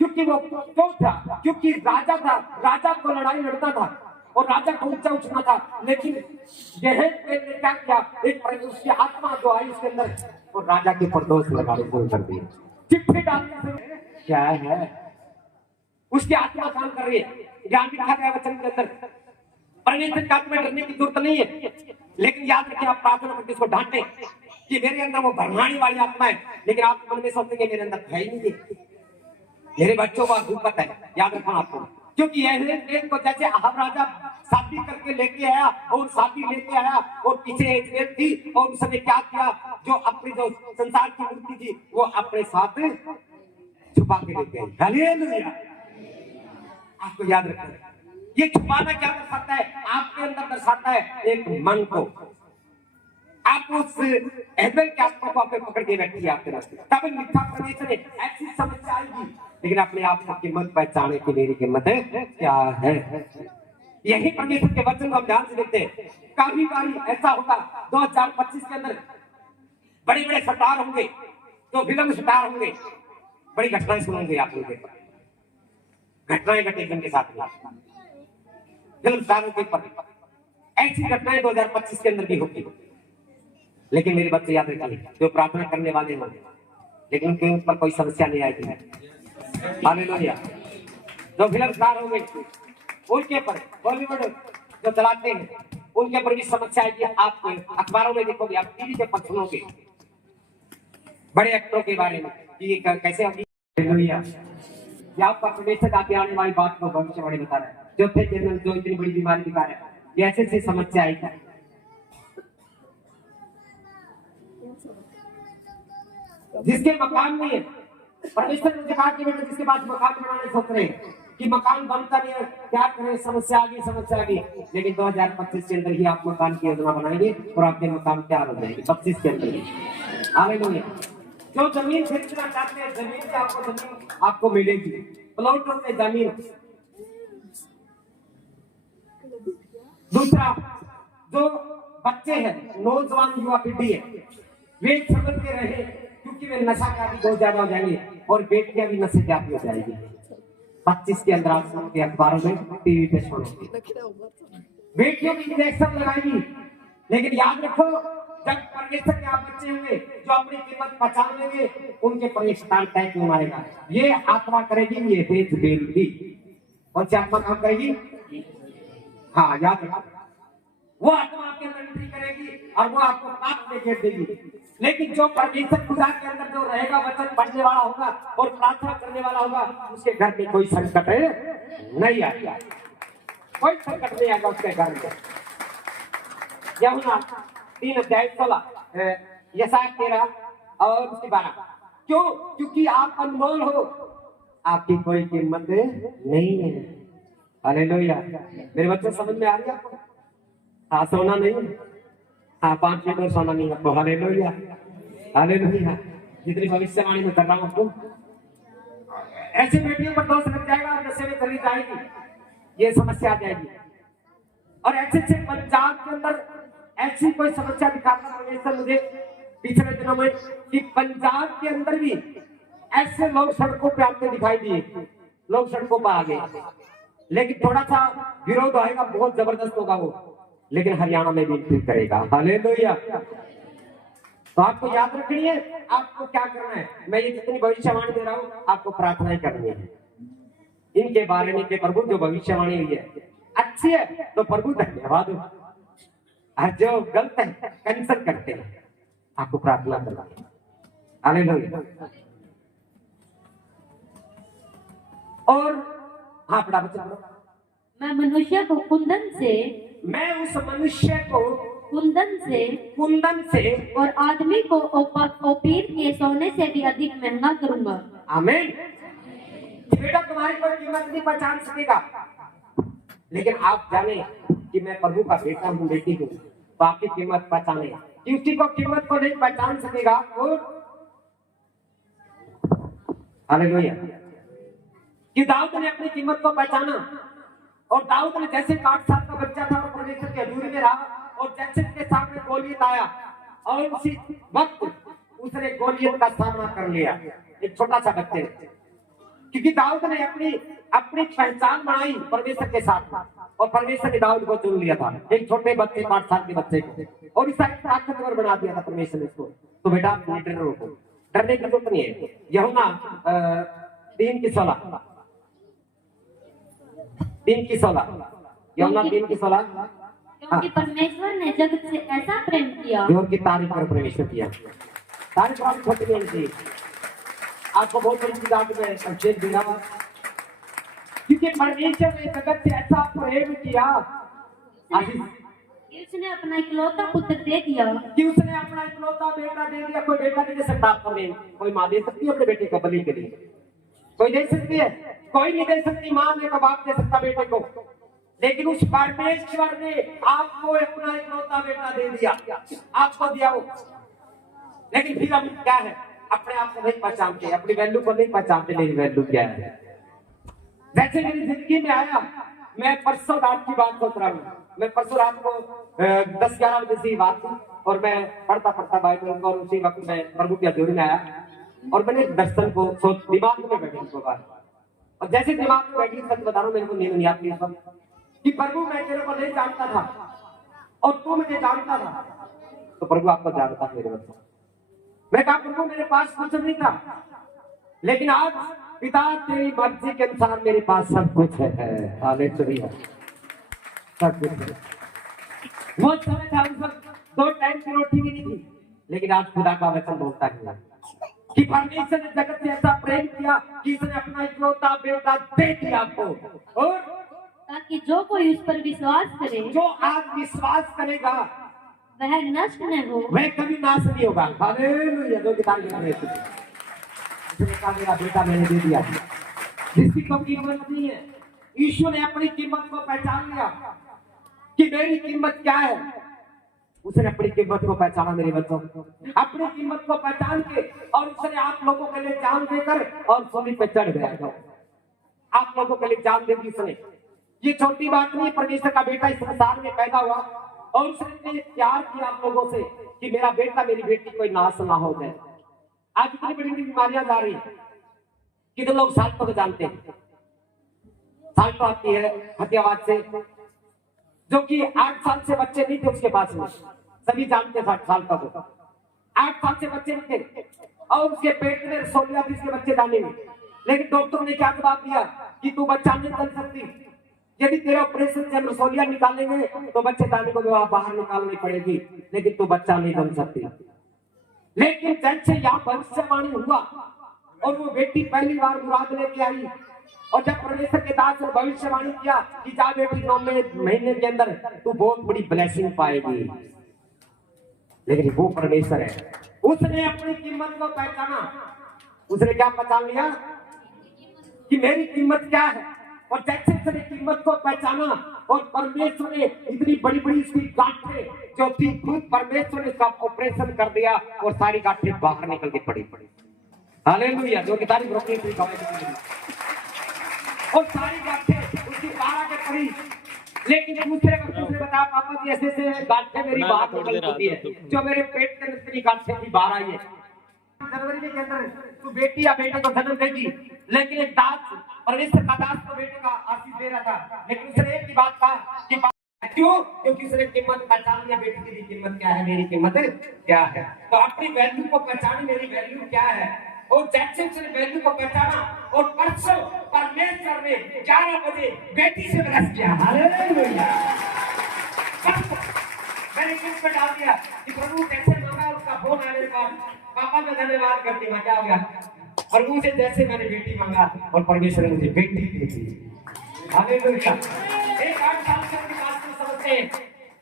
क्योंकि वो क्यों था? क्योंकि राजा था, राजा को लड़ाई लड़ना था और राजा को ऊंचा उठना था। लेकिन ने क्या किया? एक उसकी आत्मा जो आई उसके अंदर और राजा के ऊपर दोष लगाने शुरू कर दिए। चिट्ठी डालने से क्या है? उसकी आत्मा काम कर रही है। ध्यान लिखा गया वचन के अंदर, परमेश्वर का आत्मा डरने की जरूरत नहीं है। लेकिन याद रखिए, आप प्रार्थना करके इसको डांटे कि मेरे अंदर वो भरमाने वाली आत्मा है, लेकिन आप मन में सोचेंगे मेरे अंदर है ही नहीं, मेरे बच्चों को भूखत है। याद रखना आपको, क्योंकि एक को जैसे अहाब राजा शादी करके लेके आया और शादी लेके आया और पीछे एक थी और उसने क्या किया? जो अपनी जो संसार की मूर्ति थी वो अपने साथ छुपा के लेके आई। हालेलुया। आपको याद रखना, ये छुपाना क्या दर्शाता है? आपके अंदर दर्शाता है एक मन को। आप उस हेबेल के आत्मा को आपने पकड़ के रखी है आपके रास्ते, तब मिथ्या परमेश्वर ने ऐसी समस्या आएगी। लेकिन अपने आप को कीमत पहचाने की मेरी कीमत है क्या है। यही परमेश्वर के वचन को हम ध्यान से देखते हैं। काफी बारी ऐसा होगा 2025 के अंदर बड़े बड़े स्टार होंगे, जो फिल्म स्टार होंगे, बड़ी घटनाएं सुनेंगे आप लोगों के, घटनाएं घटेगी उनके साथ में फिल्म स्टारों के ऊपर। ऐसी घटनाएं 2025 के अंदर भी होगी। लेकिन मेरे बच्चे याद रखिए, जो प्रार्थना करने वाले होंगे लेकिन उनके ऊपर कोई समस्या नहीं आएगी। हालेलुया। जो फिल्म स्टार होंगे उनके ऊपर, बॉलीवुड जो चलाते हैं उनके ऊपर भी समस्या आएगी। आप अखबारों में देखोगे, आप टीवी के पर सुनोगे बड़े एक्टरों के बारे में कि कैसे होगी। हालेलुया। या आपका परमेश्वर आपके आने वाली बात को भविष्यवाणी बता रहा है। चौथे चैनल जो इतनी बड़ी बीमारी दिखा रहा है, ये ऐसे से समस्या आएगी। जिसके मकान नहीं है, परमेश्वर ने कहा कि बेटा जिसके पास मकान बनाने सोच रहे हैं कि मकान बनता नहीं है, क्या करें, समस्या आ गई। लेकिन 2025 के अंदर ही आप मकान की योजना बनाएंगे और आपके मकान तैयार हो जाएंगे 25 के अंदर ही। हालेलुया। जो जमीन खरीदना चाहते हैं, जमीन आपको मिलेगी, प्लॉटों में जमीन। दूसरा, जो बच्चे हैं, नौजवान युवा पीढ़ी है, वे समझ के रहे क्योंकि वे नशा का भी बहुत ज्यादा हो जाएंगे और बेटियां भी नशे की आदी हो जाएगी। 25 के अंदर आप सुन के अखबारों में, टीवी पे सुनेंगे बेटियों की इंजेक्शन लगाएगी। लेकिन याद रखो, जब परमेश्वर के आप बच्चे होंगे जो अपनी कीमत पहचान लेंगे, उनके पर एक स्थान तय क्यों मारेगा। ये आत्मा करेगी, ये तेज बेलती, और क्या आत्मा काम करेगी। हाँ, याद रखो, वो आत्मा आपके अंदर एंट्री करेगी और वो आपको पाप में घेर देगी। लेकिन जो परमेश्वर खुदा के अंदर जो रहेगा, वचन पढ़ने वाला होगा और प्रार्थना करने वाला होगा, उसके घर में कोई संकट नहीं आएगा, कोई संकट नहीं आएगा उसके घर में। यूहन्ना 3:16, यशायाह 13 और उसके 12। क्यों? क्योंकि आप अनमोल हो, आपकी कोई कीमत नहीं है। हालेलुया। मेरे बच्चे समझ में आ रही है आपको? हाँ, सोना नहीं, हाँ 5 मिनट और सोना नहीं आपको। Hallelujah, hallelujah. जितनी भविष्यवाणी में कर रहा हूँ आपको, ऐसे बेटियों पर दोष लग जाएगा और नशे में चली जाएगी, ये समस्या आ जाएगी। और ऐसे पंजाब के अंदर ऐसी कोई समस्या दिखाता परमेश्वर मुझे पिछले दिनों में कि पंजाब के अंदर भी ऐसे लोग सड़कों पे आते दिखाई दिए, लोग सड़कों पर आ गए। लेकिन थोड़ा सा विरोध आएगा, बहुत जबरदस्त होगा वो, लेकिन हरियाणा में भी एंट्री करेगा। हालेलुया। तो आपको याद रखनी है, आपको क्या करना है। मैं ये जितनी भविष्यवाणी दे रहा हूँ, आपको प्रार्थना ही करनी है इनके बारे में कि प्रभु जो भविष्यवाणी हुई है अच्छी है तो प्रभु धन्यवाद हो, और जो गलत है कैंसिल करते हैं, आपको प्रार्थना करना है। हालेलुया। और हाँ, पढ़ा बच्चा। मैं मनुष्य को कुंदन से, मैं उस मनुष्य को कुंदन से और आदमी को ओपीर के सोने से भी अधिक महंगा करूंगा। आमीन। बेटा तुम्हारी कोई कीमत नहीं पहचान सकेगा, लेकिन आप जाने कि मैं प्रभु का बेटा हूँ, बेटी हूँ, तो आपकी कीमत पहचाने। किसी को कीमत को नहीं पहचान सकेगा वो। हालेलुया। कि दाऊद ने अपनी कीमत को पहचाना, और दाऊद ने जैसे 8 साल का बच्चा था और परमेश्वर की हजूरी में रहा, और जैसे उसके सामने गोलियत आया और उसी वक्त उसने गोलियत का सामना कर लिया, एक छोटा सा बच्चे ने। क्योंकि दाऊद ने अपनी पहचान बनाई परमेश्वर के साथ, और परमेश्वर ने दाऊद को चुन लिया था, एक छोटे बच्चे 8 साल के बच्चे को, और इस ताकतवर बना दिया था परमेश्वर ने इसको। तो बेटा डरो, डरने की जरूरत नहीं है। यूहन्ना 3:16, यूहन्ना 3:16। क्योंकि परमेश्वर ने जगत से ऐसा प्रेम किया, जोर की तारीफ कर परमेश्वर किया। तारीफ आप छोटी नहीं होती, आपको बहुत बड़ी चीज आज मैं संक्षेप दे रहा हूं, क्योंकि परमेश्वर ने जगत से ऐसा प्रेम किया कि उसने अपना इकलौता पुत्र दे दिया, कि उसने अपना इकलौता बेटा दे दिया। कोई बेटा नहीं दे सकता आपको, नहीं कोई माँ दे सकती है अपने बेटे को बलि के लिए, कोई दे सकती है, कोई नहीं दे सकती। माँ ने बाप दे सकता बेटे को, लेकिन उस परमेश्वर ने आपको अपना इकलौता बेटा दे दिया, आपको दिया वो। लेकिन फिर हम क्या है, अपने आप को नहीं पहचानते, अपनी वैल्यू को नहीं पहचानते, मेरी वैल्यू क्या है। जैसे मेरी जिंदगी में आया, मैं परसों रात की बात सोच रहा हूँ, मैं परसों रात को 10-11 बजे से बात थी, और मैं पढ़ता बाइबल को, और उसी वक्त मैं प्रभु की हजूरी में आया, और मैंने दर्शन को दिमाग में बैठी उसको बात, और जैसे दिमाग में बैठी, सच बता रहा हूँ, मेरे को नींद नहीं आती इस वक्त कि प्रभु मैं तेरे को नहीं जानता था और तू मुझे जानता था, तो प्रभु आपको जानता मेरे बच्चों। मैं कहा प्रभु मेरे पास कुछ नहीं था, लेकिन आज पिता तेरी मर्जी के अनुसार मेरे पास सब कुछ है। हालेलुया, सब कुछ है। वो समय था उस वक्त 2 टाइम की रोटी भी नहीं थी, लेकिन आज खुदा का वचन बोलता है कि परमेश्वर ने जगत से ऐसा प्रेम किया कि उसने अपना इकलौता बेटा दे दिया आपको, और ताकि जो कोई उस पर विश्वास करे, जो आज विश्वास करेगा वह नष्ट न हो, वह कभी नाश नहीं होगा। हालेलुया, जो कि तारीफ है। उसने कहा मेरा बेटा मैंने दे दिया, जिसकी कोई कीमत नहीं है। यीशु ने अपनी कीमत को पहचान लिया कि मेरी कीमत क्या है। उसने अपनी कीमत को पहचाना मेरे बच्चों, अपनी कीमत को पहचान के, और उसने आप लोगों के लिए जान देकर और सूली पे चढ़ गया। आप लोगों के लिए जान दे दी उसने। ये छोटी बात नहीं, परमेश्वर का बेटा इस संसार में पैदा हुआ और उसने इतने प्यार किया आप लोगों से कि मेरा बेटा मेरी बेटी कोई नाश ना हो जाए। आज इतनी बड़ी बड़ी बीमारियां जा रही है, कितने लोग साल्टो को जानते हैं। साल्टो आती है हथियाबाद से, जो कि 8 साल से बच्चे नहीं थे उसके पास में, सभी जानते साल्टो को। 8 साल से बच्चे नहीं थे और उसके पेट में रसोलिया थी, उसके बच्चे दाने में। लेकिन डॉक्टर ने क्या जवाब दिया कि तू बच्चा नहीं कर सकती, यदि तेरे ऑपरेशन से हम रसोलिया निकालेंगे तो बच्चे दाने को बाहर निकालनी पड़ेगी, लेकिन तू बच्चा नहीं बन सकती। लेकिन जैसे यहाँ भविष्यवाणी हुआ और वो बेटी पहली बार मुराद लेके आई, और जब परमेश्वर के दास ने भविष्यवाणी किया कि जा बेटी 9 महीने के अंदर तू बहुत बड़ी ब्लेसिंग पाएगी। लेकिन वो परमेश्वर है, उसने अपनी कीमत को पहचाना। उसने क्या पहचान लिया कि मेरी कीमत क्या है, और जैसे उसने कीमत को पहचाना और परमेश्वर ने इतनी बड़ी बड़ी उसकी गांठें जो थी, खुद परमेश्वर ने उसका ऑपरेशन कर दिया और सारी गांठें बाहर निकल के पड़ी। हालेलुया, जो कि तारीफ रोकनी थी और सारी गांठें उसकी बाहर के पड़ी। लेकिन दूसरे वक्त उसने बताया पापा जी ऐसे ऐसे गांठें मेरी बाहर निकल चुकी है, जो मेरे पेट के अंदर की गांठें थी बाहर आई है। जनवरी के अंदर तू बेटी या बेटे को जन्म देगी, लेकिन एक दास परमेश्वर का दास तो बेटे का आशीष दे रहा था, लेकिन उसने एक ही बात कहा कि क्यों? क्योंकि उसने कीमत पहचान लिया, बेटी की कीमत क्या है, मेरी कीमत क्या है। तो अपनी वैल्यू को पहचानी, मेरी वैल्यू क्या है, और जैसे उसने वैल्यू को पहचाना और परसों परमेश्वर ने 11 बजे बेटी से ब्लेस किया। हालेलुया, मैंने किस पे डाल दिया कि प्रभु कैसे मांगा, उसका फोन आने के बाद पापा का धन्यवाद करते हुए क्या हो गया, प्रभु से जैसे मैंने बेटी मांगा और परमेश्वर ने मुझे बेटी दे दी। हालेलुया, एक 8 साल से अपनी बात को समझते हैं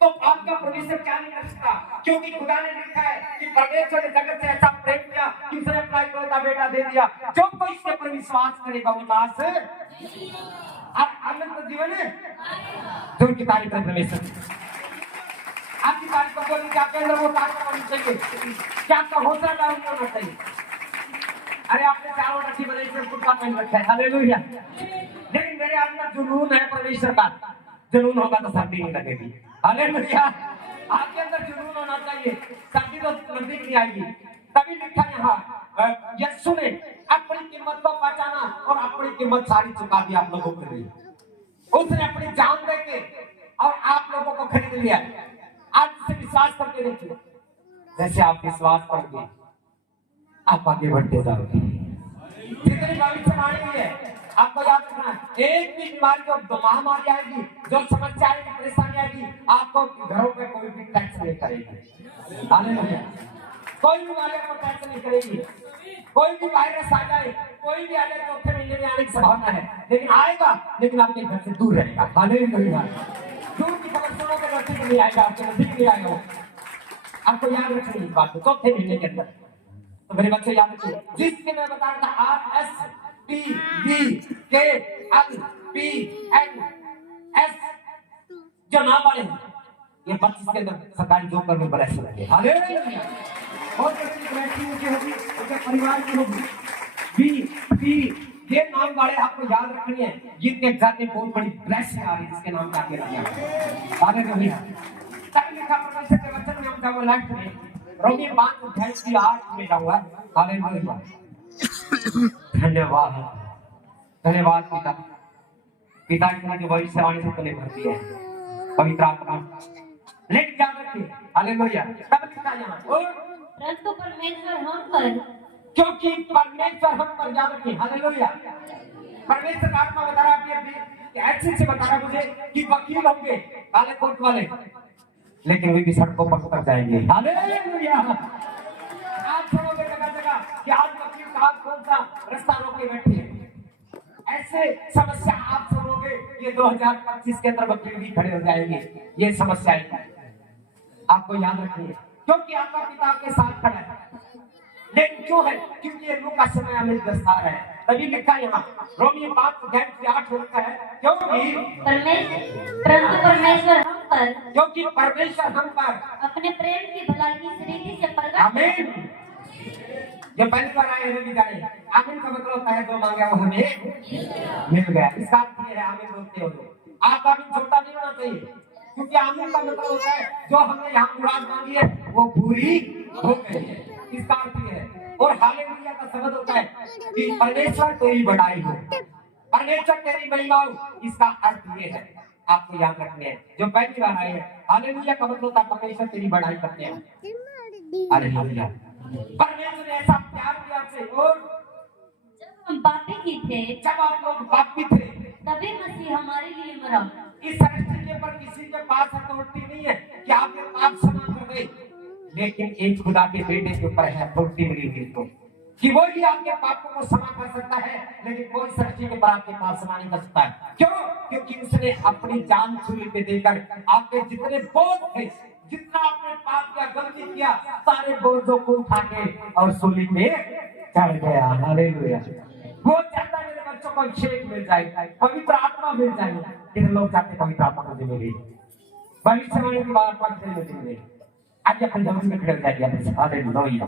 तो आपका परमेश्वर क्या नहीं कर सकता, क्योंकि खुदा ने लिखा है कि परमेश्वर ने जगत से ऐसा प्रेम किया कि उसने अपना इकलौता बेटा दे दिया, जो कोई इसके पर विश्वास करेगा वो नाश अनंत जीवन है। जो की तारीफ है परमेश्वर, आपकी तारीफ को बोलने क्या अंदर वो ताकत होनी चाहिए, क्या आपका हौसला डाउन होना चाहिए। अरे आपने चारों रखी बने से कुर्ता पहन रखा है, हालेलुया, लेकिन मेरे अंदर जुनून है परमेश्वर का। जुनून होगा तो सर्दी नहीं लगेगी। हालेलुया, आपके अंदर जुनून होना चाहिए, सर्दी तो नजदीक नहीं आएगी। तभी लिखा यहाँ यीशु ने अपनी कीमत को पहचाना और अपनी कीमत सारी चुका दी आप लोगों के लिए। उसने अपनी जान देके और आप लोगों को खरीद लिया। आज से विश्वास करके देखिए, जैसे आप विश्वास करेंगे आप आगे बढ़ते जाओगे। जितनी भविष्यवाणी है आपको याद रखना, एक भी बीमारी जो महामारी आएगी, जो समस्या आएगी, परेशानी आएगी, आपको घरों पे कोई भी टैक्स नहीं करेगी। हालेलुया, कोई भी बीमारी आपको टैक्स नहीं करेगी। कोई भी वायरस आ जाए, कोई भी आ जाए, चौथे महीने में आने की संभावना है, लेकिन आएगा, लेकिन आपके घर से दूर रहेगा। हालेलुया, दूर की खबर सुनो तो घर से नहीं आएगा, आपके नजदीक नहीं आएगा। आपको याद रखनी इस बात को, चौथे महीने के अंदर। तो मेरे बच्चे याद रखिए, जिसके मैं बता रहा था RSPVKNPNS जो नाम वाले हैं, ये 25 के अंदर सरकारी जॉब करने पर ऐसे लगे। हालेलुया, बहुत अच्छी ग्रेटी होगी, उनके परिवार की होगी। बी ये नाम वाले आपको याद रखनी है, जिनके एग्जाम में बहुत बड़ी ब्लेसिंग आ रही है, जिसके नाम आगे रखिए। हालेलुया, तभी लिखा परमेश्वर के वचन में हम जाओ लास्ट में रोमी 5:8 में जाऊंगा। हालेलुया, धन्यवाद धन्यवाद पिता, पिता की भविष्यवाणी से तूने भर दिया है। पवित्र आत्मा लेकिन याद रखिए, हालेलुया, तब लिखा यहाँ और परंतु परमेश्वर हम पर, क्योंकि परमेश्वर हम पर, याद रखिए, हालेलुया, परमेश्वर का आत्मा बता रहा है कि ऐसे से बता रहा है मुझे कि वकील होंगे काले कोट वाले, लेकिन वे भी सड़कों पर उतर जाएंगे। हालेलुया, आप सुनोगे जगह जगह कि आज वकील साहब कौन सा रास्ता रोके बैठे हैं, ऐसे समस्या आप सुनोगे। ये 2025 के अंदर वकील भी खड़े हो जाएंगे, ये समस्याएं आपको याद रखिए, क्योंकि आपका पिता आपके साथ खड़ा है। लेकिन क्यों है? क्योंकि ये लू का समय हमें दस्तार है, तभी लिखा यहाँ रोमियो 5:8 लिखा है, क्योंकि परंतु परमेश्वर हम पर, क्योंकि परमेश्वर हम पर अपने प्रेम की भलाई की रीति से प्रकट, आमीन। जो पहली बार आए हैं भी जाने, आमीन का मतलब होता है जो मांगा वो हमें मिल गया। इसका अर्थ ये है, आमीन बोलते हो आप आमीन छोटा नहीं होना चाहिए, क्योंकि आमीन का मतलब होता है जो हमने यहाँ मुराद मांगी है वो पूरी हो गई है, इसका अर्थ ये है। और हालेलुया का शब्द होता है कि परमेश्वर तेरी बड़ाई हो, परमेश्वर तेरी महिमा हो, इसका अर्थ ये है, आपको याद रखने हैं। जो पहली बार आए हैं, हालेलुया का मतलब होता है परमेश्वर तेरी बड़ाई करते हैं। हालेलुया, परमेश्वर ने ऐसा प्यार किया आपसे, और जब हम पापी ही थे, जब आप लोग पापी थे, तभी मसीह हमारे लिए मरा। इस सृष्टि के ऊपर किसी के पास अथॉरिटी नहीं है कि आपके पाप क्षमा कर दे, लेकिन एक खुदा के बेटे के ऊपर है अथॉरिटी मिली हुई तो कि वो ही आपके पापों को क्षमा कर सकता है, लेकिन कोई सृष्टि के ऊपर आपके पाप क्षमा नहीं कर सकता है। क्यों? क्योंकि उसने अपनी जान सूली पे देकर आपके जितने बोझ थे, जितना आपने पाप किया, गलती किया, सारे बोझों को उठा के और सूली पे चढ़ गया। हालेलुया, वो चाहता है मेरे बच्चों को अभिषेक मिल जाए, पवित्र आत्मा मिल जाए, लेकिन लोग चाहते पवित्र आत्मा मुझे मिले, भविष्यवाणी की बात मिले। आज अपन जमीन में खड़े हो जाएंगे। हालेलुया।